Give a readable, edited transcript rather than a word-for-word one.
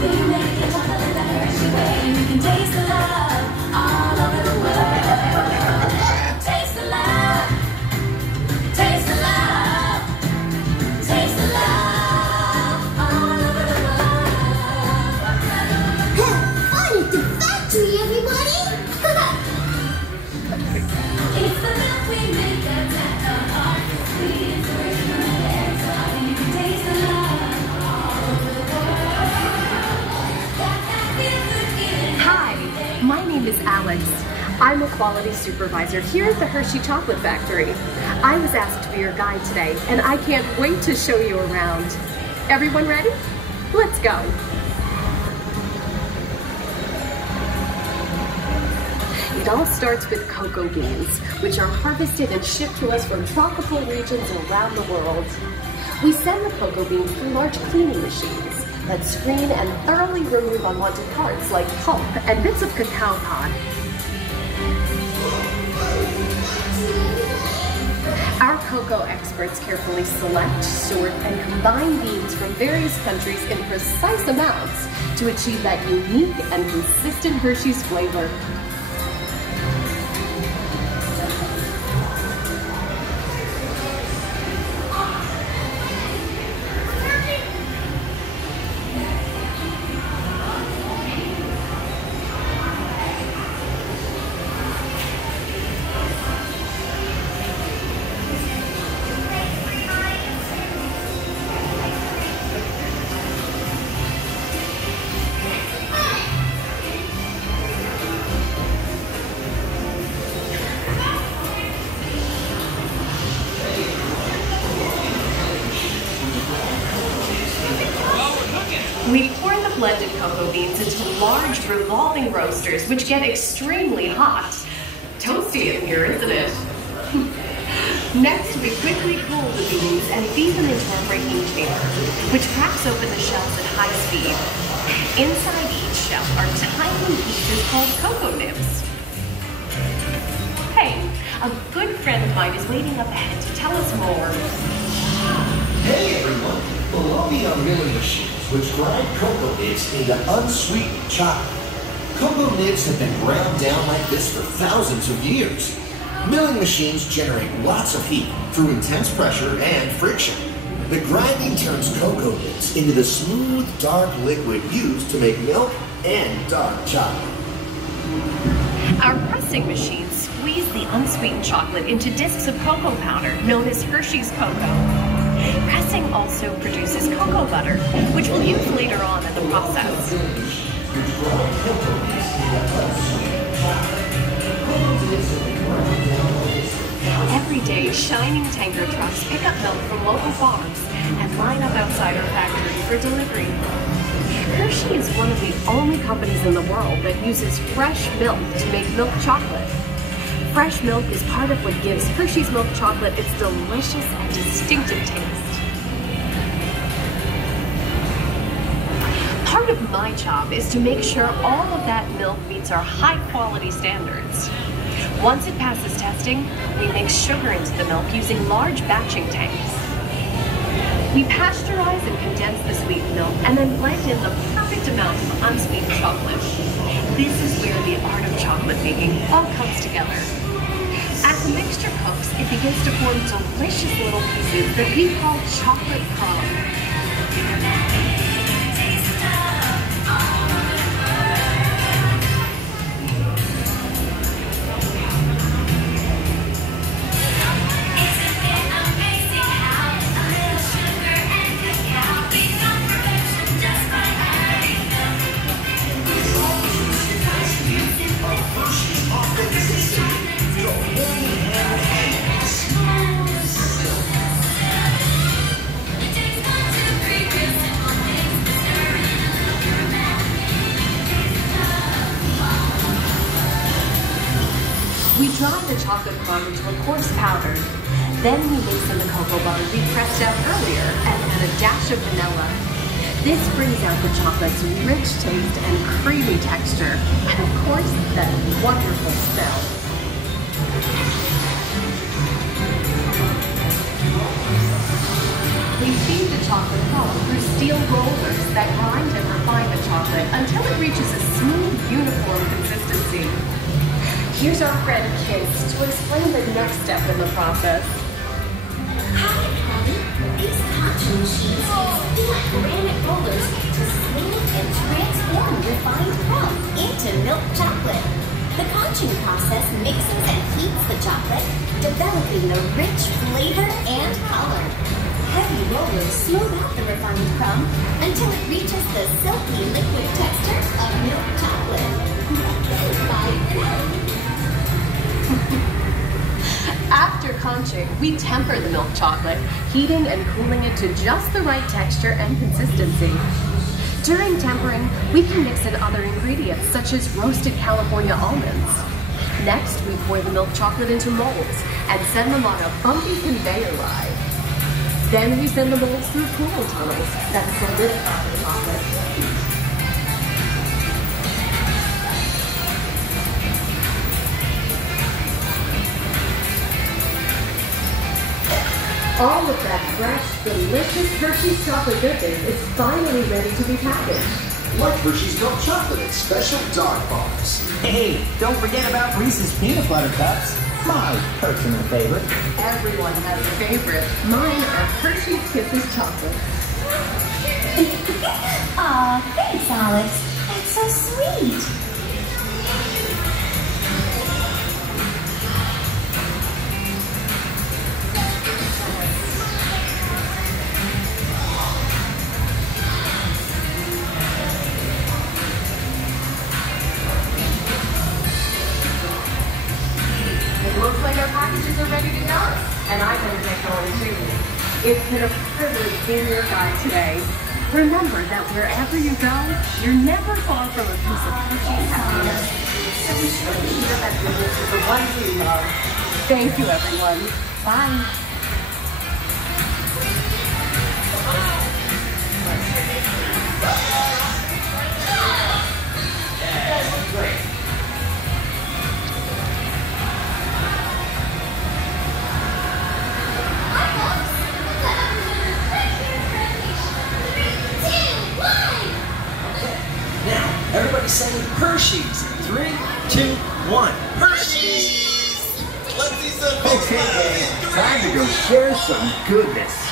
We make it chocolate the Hershey way. You can taste the love all over the world. Taste the love. Taste the love. Taste the love all over the world. On at the factory, everybody! It's the milk we make that's at the heart. Sweetest version of the eggs. You can taste the love all over the world. That feels good feeling. Hi, my name is Alex. I'm a quality supervisor here at the Hershey Chocolate Factory. I was asked to be your guide today, and I can't wait to show you around. Everyone ready? Let's go. It all starts with cocoa beans, which are harvested and shipped to us from tropical regions around the world. We send the cocoa beans through large cleaning machines that screen and thoroughly remove unwanted parts like pulp and bits of cacao pod. Our cocoa experts carefully select, sort, and combine beans from various countries in precise amounts to achieve that unique and consistent Hershey's flavor. We pour the blended cocoa beans into large revolving roasters, which get extremely hot. Toasty in here, isn't it? Next, we quickly cool the beans and feed them into our breaking chamber, which cracks open the shells at high speed. Inside each shell are tiny pieces called cocoa nibs. Hey, a good friend of mine is waiting up ahead to tell us more. Hey everyone! Below me are milling machines which grind cocoa nibs into unsweetened chocolate. Cocoa nibs have been ground down like this for thousands of years. Milling machines generate lots of heat through intense pressure and friction. The grinding turns cocoa nibs into the smooth, dark liquid used to make milk and dark chocolate. Our pressing machines squeeze the unsweetened chocolate into discs of cocoa powder known as Hershey's cocoa. Pressing also produces cocoa butter, which we'll use later on in the process. Every day, shining tanker trucks pick up milk from local farms and line up outside our factory for delivery. Hershey is one of the only companies in the world that uses fresh milk to make milk chocolate. Fresh milk is part of what gives Hershey's milk chocolate its delicious and distinctive taste. Part of my job is to make sure all of that milk meets our high-quality standards. Once it passes testing, we mix sugar into the milk using large batching tanks. We pasteurize and condense the sweetened milk and then blend in the perfect amount of unsweetened chocolate. This is where the art of chocolate making all comes together. As the mixture cooks, it begins to form delicious little pieces that we call chocolate crumbs. We dry the chocolate crumb into a coarse powder. Then we mix in the cocoa butter we pressed out earlier and add a dash of vanilla. This brings out the chocolate's rich taste and creamy texture, and of course, that wonderful smell. We feed the chocolate foam through steel rollers that grind and refine the chocolate until it reaches a smooth, uniform consistency. Here's our friend Kiss to explain the next step in the process. Hi, Polly. These conching machines use flat granite rollers to smooth and transform refined crumb into milk chocolate. The conching process mixes and heats the chocolate, developing the rich flavor and color. Heavy rollers smooth out the refined crumb until it reaches the silky liquid texture of milk chocolate. After conching, we temper the milk chocolate, heating and cooling it to just the right texture and consistency. During tempering, we can mix in other ingredients such as roasted California almonds. Next, we pour the milk chocolate into molds and send them on a bumpy conveyor ride. Then we send the molds through cooling tunnels that solidify the chocolate. All of that fresh, delicious Hershey's chocolate goodness is finally ready to be packaged. Like Hershey's milk chocolate and special dog bars. Hey, don't forget about Reese's peanut butter cups. My personal favorite. Everyone has a favorite. Mine are Hershey's Kisses chocolate. Aw, thanks, Alex. That's so sweet. Looks like our packages are ready to go, and I'm going to get going too. It's been a privilege being your guide today. Remember that wherever you go, you're never far from a piece of Hershey's happiness. So be sure to share that goodness with the ones you love. Thank you, everyone. Bye. Everybody saying Hershey's. 3, 2, 1. Hershey's! Let's see some big Okay, time to go share some goodness.